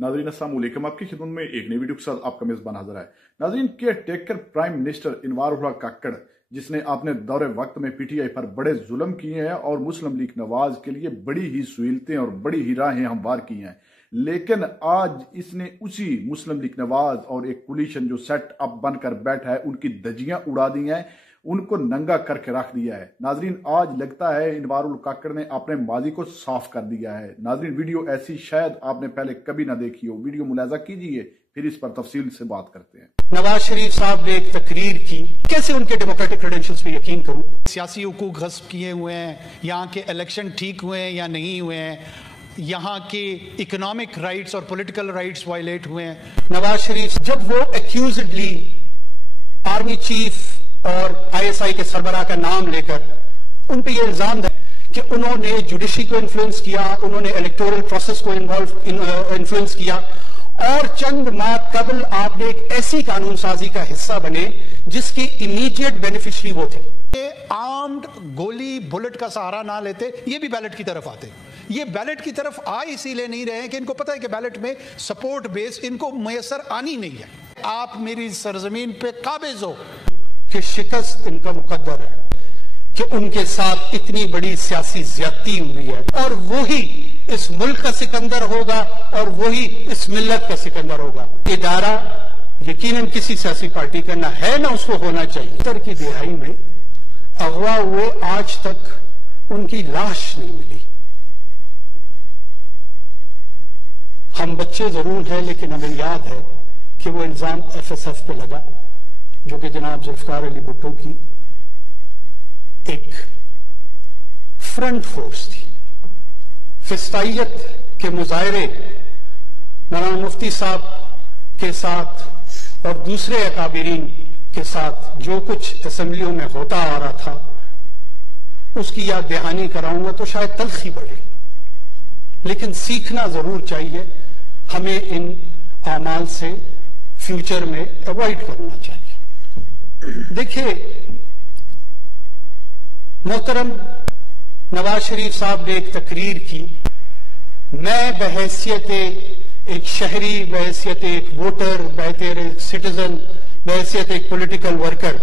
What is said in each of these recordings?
नाज़रीन अस्सलाम वालेकुम, आपकी खिदमत में एक नई वीडियो के साथ आपका मेज़बान हाजिर है। नाज़रीन, care taker prime minister Anwarul हक काकड़, जिसने अपने दौरे वक्त में पीटीआई पर बड़े जुल्म किए हैं और मुस्लिम लीग नवाज के लिए बड़ी ही सुहूलतें और बड़ी ही राहें हमवार की हैं, लेकिन आज इसने उसी मुस्लिम लीग नवाज और एक कोलिशन जो सेट अप बनकर बैठा है उनकी धज्जियां उड़ा दी हैं, उनको नंगा करके रख दिया है। नाजरीन, आज लगता है इनवारुल काकड़ ने अपने माजी को साफ कर दिया है। नाजरीन, वीडियो ऐसी शायद आपने पहले कभी ना देखी हो, वीडियो मुलाजा कीजिए, फिर इस पर तफसील से बात करते हैं। नवाज शरीफ साहब ने एक तकरीर की, कैसे उनके डेमोक्रेटिक क्रेडेंशियल्स पे यकीन करूं? सियासी हुकूक गस्ब किए हुए हैं, यहाँ के इलेक्शन ठीक हुए हैं या नहीं हुए हैं, यहाँ के इकोनॉमिक राइट्स और पॉलिटिकल राइट्स वायलेट हुए हैं। नवाज शरीफ जब वो एक्यूजेडली आर्मी चीफ और आईएसआई के सरबराह का नाम लेकर उन पे ये इल्जाम है कि उन्होंने जुडिशरी को इन्फ्लुएंस किया, उन्होंने इलेक्टोरल प्रोसेस को इन्फ्लुएंस किया, और चंद माह कबल आपने एक ऐसी कानून साजी का हिस्सा बने जिसकी इमीडिएट बेनिफिशियरी वो थे। ये आर्म्ड गोली बुलेट का सहारा ना लेते, ये भी बैलेट की तरफ आते। ये बैलेट की तरफ आ इसीलिए नहीं रहे हैं कि इनको पता है कि बैलेट में सपोर्ट बेस इनको मुयसर आनी नहीं है। आप मेरी सरजमीन पे काबिज हो कि शिकस्त इनका मुकद्दर है, कि उनके साथ इतनी बड़ी सियासी ज्यादती हुई है, और वही इस मुल्क का सिकंदर होगा और वही इस मिल्लत का सिकंदर होगा। इदारा यकीनन किसी सियासी पार्टी का ना है ना उसको होना चाहिए। उत्तर की दिहाई में अगवा हुए आज तक उनकी लाश नहीं मिली। हम बच्चे जरूर हैं, लेकिन हमें याद है कि वो इल्जाम एफएसएफ पे लगा, जो कि जनाब जुल्फकार अली भुट्टो की एक फ्रंट फोर्स थी। फिस्ताइयत के मुजाहरे मौलाना मुफ्ती साहब के साथ और दूसरे अकाबिरीन के साथ जो कुछ असेंबलियों में होता आ रहा था, उसकी याद दहानी कराऊंगा तो शायद तलखी बढ़े, लेकिन सीखना जरूर चाहिए। हमें इन आमाल से फ्यूचर में अवॉइड करना चाहिए। देखिए मोहतरम, नवाज शरीफ साहब ने एक तकरीर की, मैं बहैसियत एक शहरी, बहैसियत एक वोटर, बहैसियत एक सिटीजन, बहैसियत एक पॉलिटिकल वर्कर,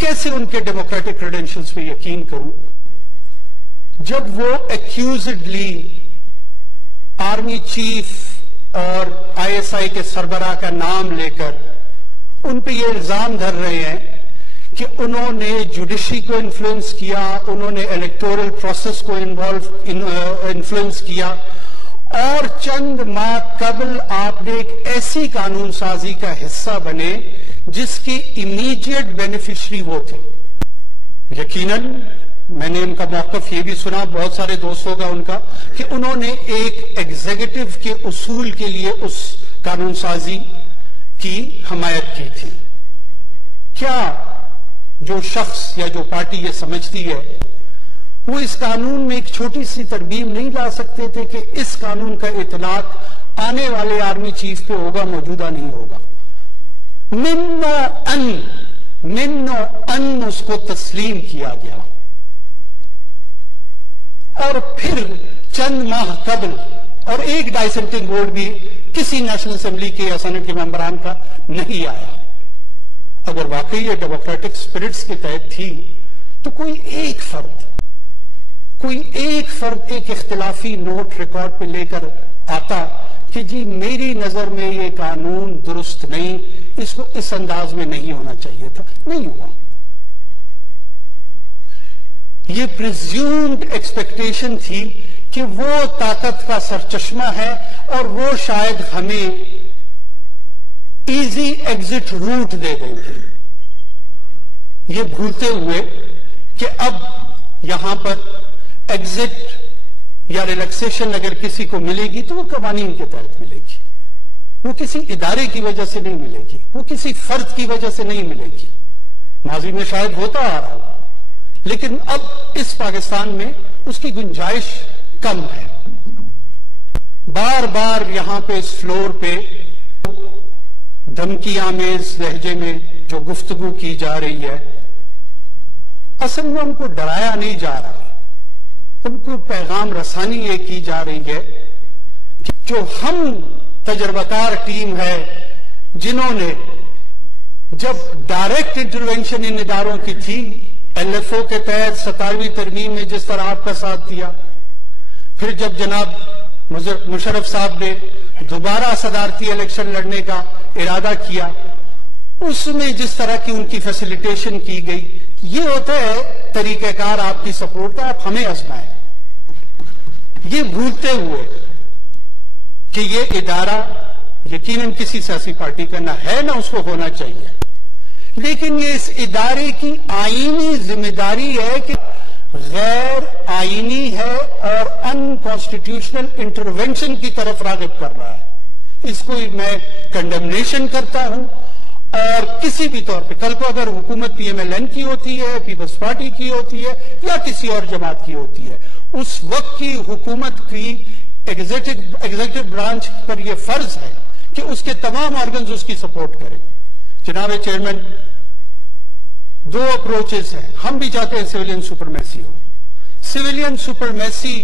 कैसे उनके डेमोक्रेटिक क्रेडेंशियल्स पे यकीन करूं जब वो एक्यूजेडली आर्मी चीफ और आईएसआई के सरबराह का नाम लेकर उन पे ये इल्जाम धर रहे हैं कि उन्होंने जुडिशरी को इन्फ्लुएंस किया, उन्होंने इलेक्टोरल प्रोसेस को इन्फ्लुएंस किया, और चंद माह कबल आपने एक ऐसी कानून साजी का हिस्सा बने जिसकी इमीडिएट बेनिफिशियरी वो थे। यकीनन मैंने उनका मौकफ ये भी सुना, बहुत सारे दोस्तों का उनका, कि उन्होंने एक एग्जीक्यूटिव के उसूल के लिए उस कानून साजी की हमायत की थी। क्या जो शख्स या जो पार्टी ये समझती है वो इस कानून में एक छोटी सी तरमीम नहीं ला सकते थे कि इस कानून का इतलाक आने वाले आर्मी चीफ पे होगा, मौजूदा नहीं होगा? मिन्नो अन उसको तस्लीम किया गया, और फिर चंद माह कबल, और एक डाइसेंटिंग वोट भी किसी नेशनल असेंबली के या सेनेट के मेंबरान का नहीं आया। अगर वाकई ये डेमोक्रेटिक स्पिरिट्स के तहत थी तो कोई एक फर्द एक इख्तिलाफी नोट रिकॉर्ड पे लेकर आता कि जी मेरी नजर में ये कानून दुरुस्त नहीं, इसको इस अंदाज में नहीं होना चाहिए था, नहीं हुआ। ये प्रिज्यूम्ड एक्सपेक्टेशन थी कि वो ताकत का सरचश्मा है और वो शायद हमें इजी एग्जिट रूट दे देंगे, ये भूलते हुए कि अब यहां पर एग्जिट या रिलैक्सेशन अगर किसी को मिलेगी तो वो कवानीन के तहत मिलेगी, वो किसी इदारे की वजह से नहीं मिलेगी, वो किसी फर्द की वजह से नहीं मिलेगी। माजी में शायद होता आ रहा हो, लेकिन अब इस पाकिस्तान में उसकी गुंजाइश कम है। बार बार यहां पे इस फ्लोर पे धमकी आमेज लहजे में जो गुफ्तगू की जा रही है, असल में उनको डराया नहीं जा रहा, उनको पैगाम रसानी ये की जा रही है कि जो हम तजर्बाकार टीम है जिन्होंने जब डायरेक्ट इंटरवेंशन इन इदारों की थी, LFO के तहत 27वीं तरमीम में जिस तरह आपका साथ दिया, फिर जब जनाब मुशर्रफ साहब ने दोबारा सदारती इलेक्शन लड़ने का इरादा किया, उसमें जिस तरह की उनकी फैसिलिटेशन की गई, ये होता है तरीक़ेकार आपकी सपोर्ट का। आप हमें आजमाएं, ये भूलते हुए कि ये इदारा यकीनन किसी सियासी पार्टी का ना है ना उसको होना चाहिए, लेकिन ये इस इदारे की आईनी जिम्मेदारी है कि गैर आईनी है और अनकॉन्स्टिट्यूशनल इंटरवेंशन की तरफ राग़िब कर रहा है। इसको मैं कंडेमनेशन करता हूं, और किसी भी तौर पे कल को अगर हुकूमत PMLN की होती है, पीपल्स पार्टी की होती है या किसी और जमात की होती है, उस वक्त की हुकूमत की एग्जीक्यूटिव ब्रांच पर यह फर्ज है कि उसके तमाम ऑर्गन्स उसकी सपोर्ट करें। जनाब चेयरमैन, दो अप्रोचेस हैं। हम भी चाहते हैं सिविलियन सुपरमेसी हो। सिविलियन सुपरमेसी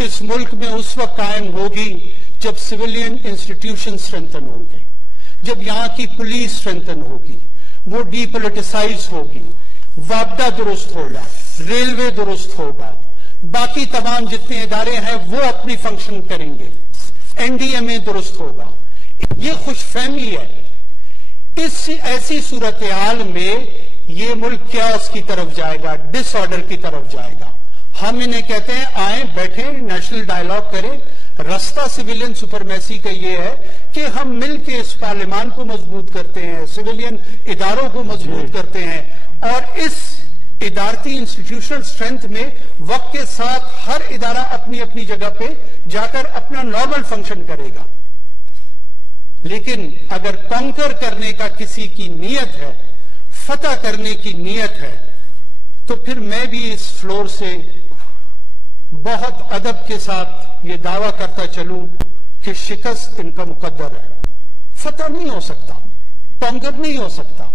इस मुल्क में उस वक्त कायम होगी जब सिविलियन इंस्टीट्यूशन स्ट्रेंथन होंगे, जब यहां की पुलिस स्ट्रेंथन होगी, वो डीपोलिटिसाइज होगी, वापडा दुरुस्त होगा, रेलवे दुरुस्त होगा, बाकी तमाम जितने इदारे हैं वो अपनी फंक्शन करेंगे, NDMA दुरुस्त होगा। ये खुशफहमी है। इस ऐसी सूरत हाल में ये मुल्क क्यास की तरफ जाएगा, डिसऑर्डर की तरफ जाएगा। हम इन्हें कहते हैं आए बैठे नेशनल डायलॉग करें। रास्ता सिविलियन सुपरमेसी का ये है कि हम मिलकर इस पार्लियामान को मजबूत करते हैं, सिविलियन इदारों को मजबूत करते हैं, और इस इदारती इंस्टीट्यूशनल स्ट्रेंथ में वक्त के साथ हर इदारा अपनी अपनी जगह पे जाकर अपना नॉर्मल फंक्शन करेगा। लेकिन अगर कॉन्कर करने का किसी की नीयत है, फतह करने की नीयत है, तो फिर मैं भी इस फ्लोर से बहुत अदब के साथ ये दावा करता चलूं कि शिकस्त इनका मुकद्दर है। फतह नहीं हो सकता, कॉन्कर नहीं हो सकता।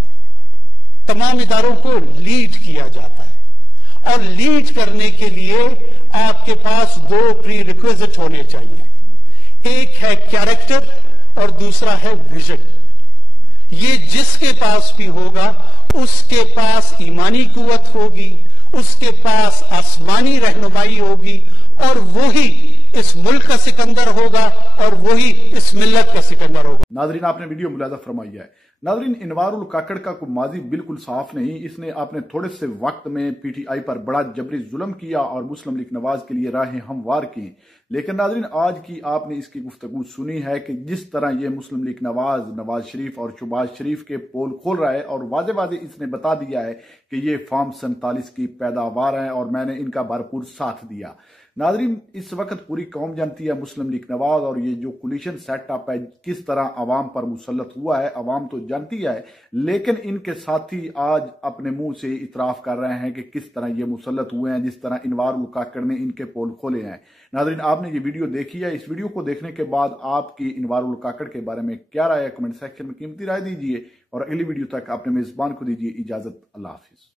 तमाम इदारों को लीड किया जाता है, और लीड करने के लिए आपके पास दो प्री रिक्विजिट होने चाहिए। एक है कैरेक्टर और दूसरा है विजन। ये जिसके पास भी होगा उसके पास ईमानी कुव्वत होगी, उसके पास आसमानी रहनुमाई होगी, और वही इस मुल्क का सिकंदर होगा और वही इस मिल्लत का सिकंदर होगा। नाजरीन, आपने वीडियो मुलाजा फरमाई है। नाजरीन, इनवारुल काकड़ का कोई माजी बिल्कुल साफ नहीं। इसने अपने थोड़े से वक्त में PTI पर बड़ा जबरी जुल्म किया और मुस्लिम लीग नवाज के लिए राहें हमवार की। लेकिन नाजरीन, आज की आपने इसकी गुफ्तगू सुनी है कि जिस तरह ये मुस्लिम लीग नवाज शरीफ और शहबाज शरीफ के पोल खोल रहा है, और वाजे वाजे इसने बता दिया है कि ये फार्म 47 की पैदावार है और मैंने इनका भरपूर साथ दिया। नाजरीन, इस वक्त पूरी कौम जानती है मुस्लिम लीग नवाज और ये जो कोलिशन सेटअप है किस तरह अवाम पर मुसल्लत हुआ है, अवाम तो जानती है, लेकिन इनके साथी आज अपने मुंह से इतराफ कर रहे हैं कि किस तरह ये मुसल्लत हुए हैं, जिस तरह इनवारुल काकड़ ने इनके पोल खोले हैं। नाजरीन, आपने ये वीडियो देखी है। इस वीडियो को देखने के बाद आपकी इनवारुल काकड़ के बारे में क्या राय है, कमेंट सेक्शन में कीमती राय दीजिए, और अगली वीडियो तक अपने मेजबान को दीजिए इजाजत। अल्लाह हाफिज।